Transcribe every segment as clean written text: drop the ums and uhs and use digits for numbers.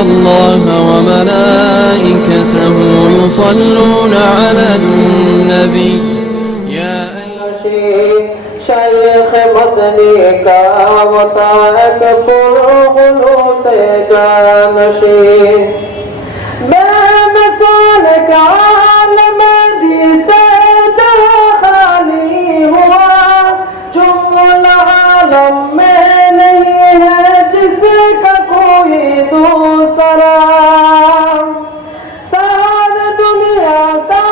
الله وملائكته يصلون على النبي يا شیخ مدنی کا مطابق خلوص جانشین بے مثال کا عالم دی سے خالی ہوا جمل عالم میں نہیں ہے جس کا کوئی دوسرا ساری دنیا کا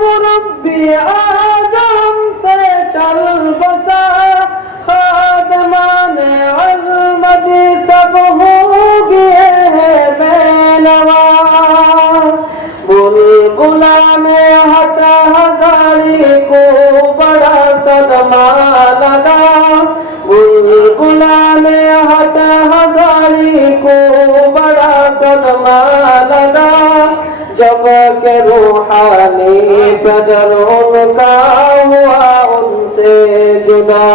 مربی آدم سے چل بسا خادمان علم دی سب ہو گئے ہیں بے نوا بلبلان ہٹ ہزاری کو بڑا صدمہ لگا بلبلان ہٹ ہزاری کو بڑا صدمہ لگا جب کہ روحانی قدر ان کا ہوا ان سے جدا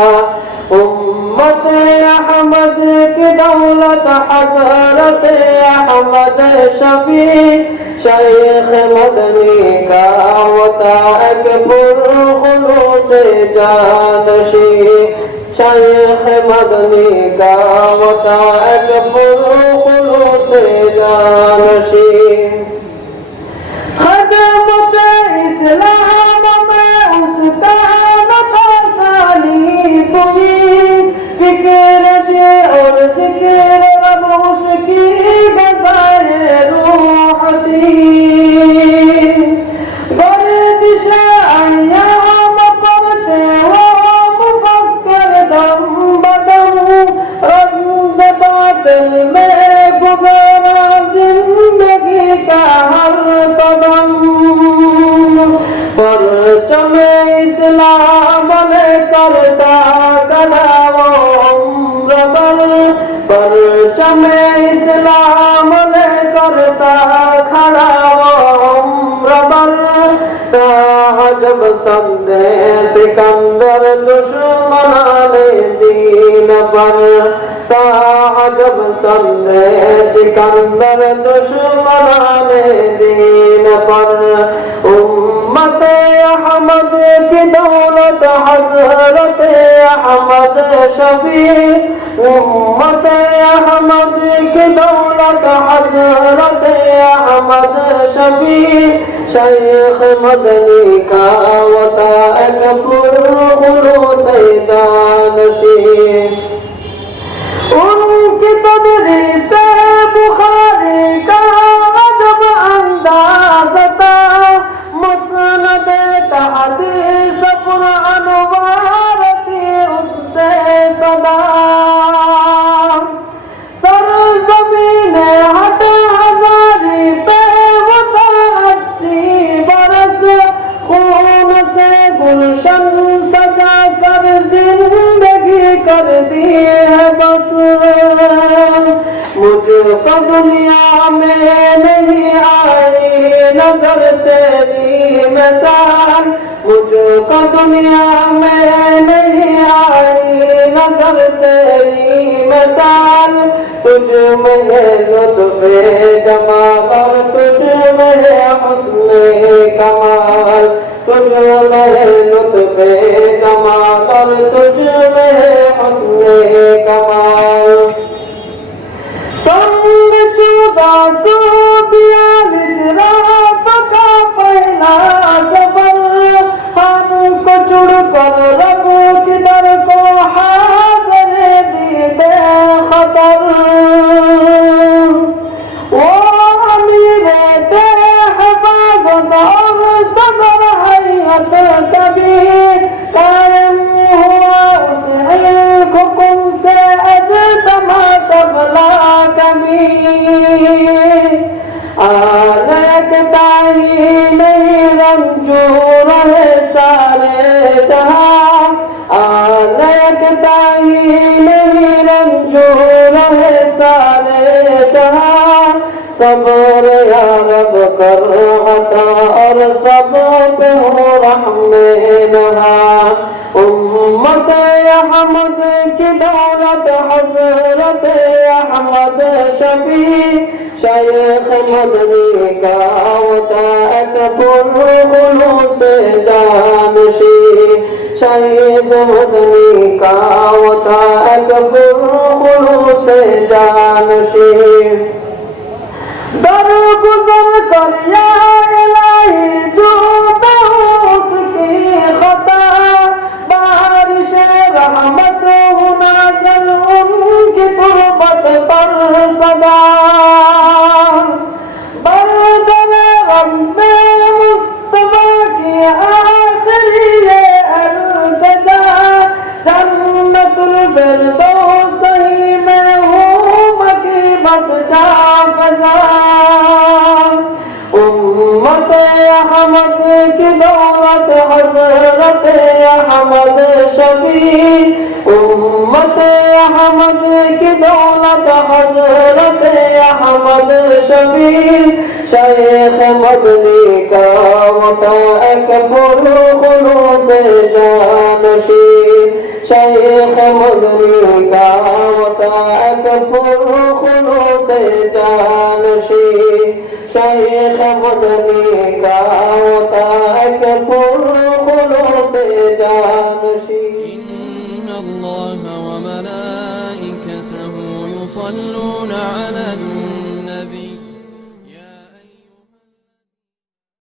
امت احمد کی دولت حضرت احمد شفیع شیخ مدنی کا وطاق خلوص جانشین شیخ مدنی کا وطاق خلوص جانشین خدمت اسلام میں اس کا نفسانی کوئی فکر دے اور ذکر رب اس کی غذائے روح دی گردش ایام پڑھتے ہو مفکر دم بدم رد باطل میں گزرا زندگی کا ہر قدم پرچم اسلام نے کرتا کھڑا وہ عمر بھر پرچم اسلام نے کرتا کھڑا وہ عمر بھر جب سمجھے سکندر دشمنان دین پر جب سمجھے سکندر دشمنان دین پر امت احمد کی دولت حضرت احمد شفیع امت احمد کی دولت حضرت احمد شفیع شیخ مدنی کا وطاق خلوص جانشین ان کی تدریس بخاری کا عجب انداز تھا مسند تحدیث قرآن وارتی اس سے صدا سرزمین ہٹ ہزاری پہ متعصی برس خون سے گلشن سجا کر زندگی کر دی ہے بس مجھ کو دنیا میں نہیں آئی نظر تیری مثال مجھ کو دنیا میں نہیں آئی نظر تیری مثال تجھ میں ہے لطف جمال تجھ میں ہے حسن کمال تجھ میں ہے لطف جمال تجھ میں ہے حسن کمال سنگ چودہ سو 42 رات کا پہلا سفر ہم کو چڑ کر رب کی در کو حاضر دیدے خطر وہ امیر تھے حفاظت اور صدر حیات کبیر قائم ہوا اس حکم سے اجتماع شبلا کبھی آلک تاہی نہیں رنجور ہے سارے جہاں آلک تاہی نہیں رنجور ہے سارے جہاں صبر یا رب کر عطا اور سب پہ ہو رحم نہا امت احمد کی دولت حضرت احمد شفیع شیخ مدنی کا وطاعت خلوص جانشین شیخ مدنی کا وطاعت خلوص جانشین در گزر کر یا الہی جوتا اس کی خطا بارش رحمت نازل ان کی تربت پر صدا بردر غم مصطفیٰ کی آخری یہ التجا جنت الفردوس ہی میں ہوں مکی بس جا فضا امت احمد کی دولت حضرت احمد شبیر امت احمد کی دولت حضرت احمد شبیر شیخ مدنی کا وطاعت خلوص جانشین شیخ مدنی کا وطاعت خلوص جانشین شیخ مدنی کا وطاعت خلوص جانشین إن الله وملائكته يصلون على النبي